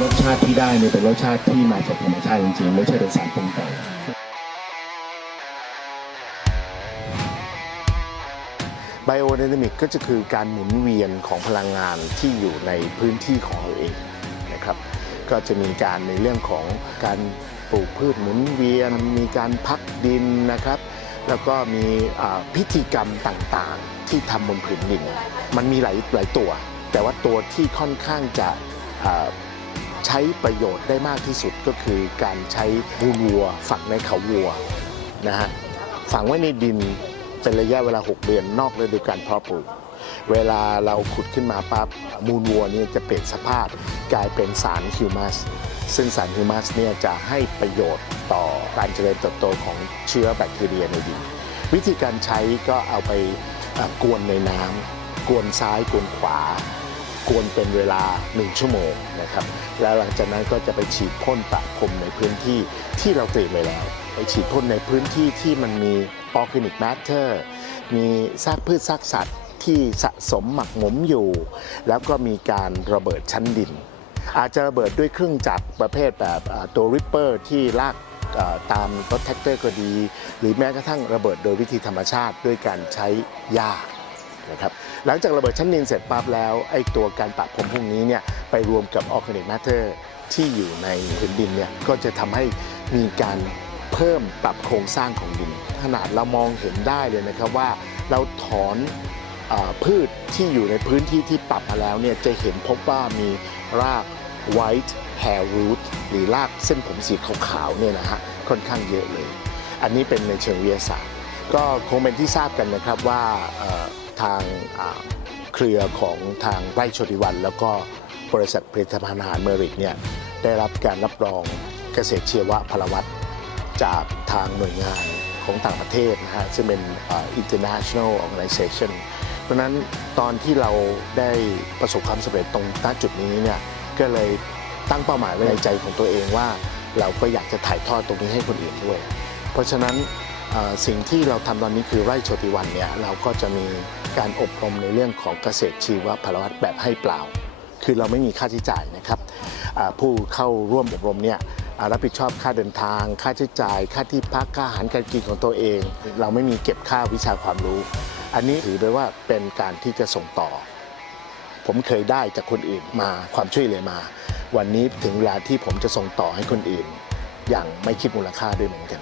รสชาติที่ได้เนี่ยเป็นรสชาติที่มาจากธรรมชาติจริงๆไม่ใช่เป็นสารปรุงแต่งไบโอไดนามิกก็จะคือการหมุนเวียนของพลังงานที่อยู่ในพื้นที่ของเราเองนะครับ ก็จะมีการในเรื่องของการปลูกพืชหมุนเวียน มีการพักดินนะครับ แล้วก็มีพิธีกรรมต่างๆ ที่ทำบนผืนดิน มันมีหลายหลายตัว แต่ว่าตัวที่ค่อนข้างจะ ใช้ประโยชน์ได้มากที่สุดก็คือการใช้มูลวัวฝังในเขาวัวนะฮะฝังไว้ในดินเป็นระยะเวลา 6 เดือนนอกฤดูการเพาะปลูก เวลาเราขุดขึ้นมาปั๊บมูลวัวนี่จะเปลี่ยนสภาพกลายเป็นสารฮิวมัสซึ่งสารฮิวมัสเนี่ยจะให้ประโยชน์ต่อการเจริญเติบโตของเชื้อแบคทีเรียในดิน วิธีการใช้ก็เอาไปกวนในน้ำกวนซ้ายกวนขวา กวนเป็นเวลา 1 ชั่วโมงนะครับ แล้วหลังจากนั้นก็จะไปฉีดพ่นปะพรมในพื้นที่ที่เราเตรียมไว้แล้ว ไปฉีดพ่นในพื้นที่ที่มันมีออร์แกนิกแมทเทอร์มีซากพืชซากสัตว์ที่สะสมหมักหมมอยู่ แล้วก็มีการระเบิดชั้นดิน อาจจะระเบิดด้วยเครื่องจักรประเภทแบบตัวริปเปอร์ที่ลากตามรถแท็กเตอร์ก็ดี หรือแม้กระทั่งระเบิดโดยวิธีธรรมชาติด้วยการใช้หญ้า นะครับหลังจากระเบิดชั้นดินเสร็จปั๊บแล้วไอ้ตัวการปะพรมพวกนี้เนี่ยไปรวมกับออร์แกนิกแมทเทอร์ที่อยู่ในพื้นดินเนี่ยก็จะทำให้มีการเพิ่มปรับโครงสร้างของดิน ขนาดเรามองเห็นได้เลยนะครับว่าเราถอนอพืชที่อยู่ในพื้นที่ที่ปรับมาแล้วเนี่ยจะเห็นพบว่ามีราก white hair root หรือรากเส้นผมสีขาวๆเนี่ยนะฮะค่อนข้างเยอะเลย อันนี้เป็นในเชิงวิทยาศาสตร์ ก็คงเป็นที่ทราบกันนะครับว่า ทางเครือของทางไร่ชติวัน แล้วก็บริษัทผลิตภัณฑ์อาหารเมริกเนี่ยได้รับการรับรองเกษตรเชีวะพลวัตจากทางหน่วยงานของต่างประเทศนะฮะซึ่งเป็นอ่อ international organization เพราะนั้นตอนที่เราได้ประสบความสำเร็จตรงณจุดนี้เนี่ยก็เลยตั้งเป้าหมายไว้ในใจของตัวเองว่า เราก็อยากจะถ่ายทอดตรงนี้ให้คนอื่นด้วย เพราะฉะนั้น สิ่งที่เราทำตอนนี้คือไร่โชติวันเนี่ยเราก็จะมีการอบรมในเรื่องของเกษตรชีวพลวัตแบบให้เปล่า คือเราไม่มีค่าใช้จ่ายนะครับผู้เข้าร่วมอบรมเนี่ยรับผิดชอบค่าเดินทาง ค่าใช้จ่าย ค่าที่พักค่าอาหารการกินของตัวเอง เราไม่มีเก็บค่าวิชาความรู้ อันนี้ถือได้ว่าเป็นการที่จะส่งต่อ ผมเคยได้จากคนอื่นมาความช่วยเหลือมา วันนี้ถึงเวลาที่ผมจะส่งต่อให้คนอื่น อย่างไม่คิดมูลค่าด้วยเหมือนกัน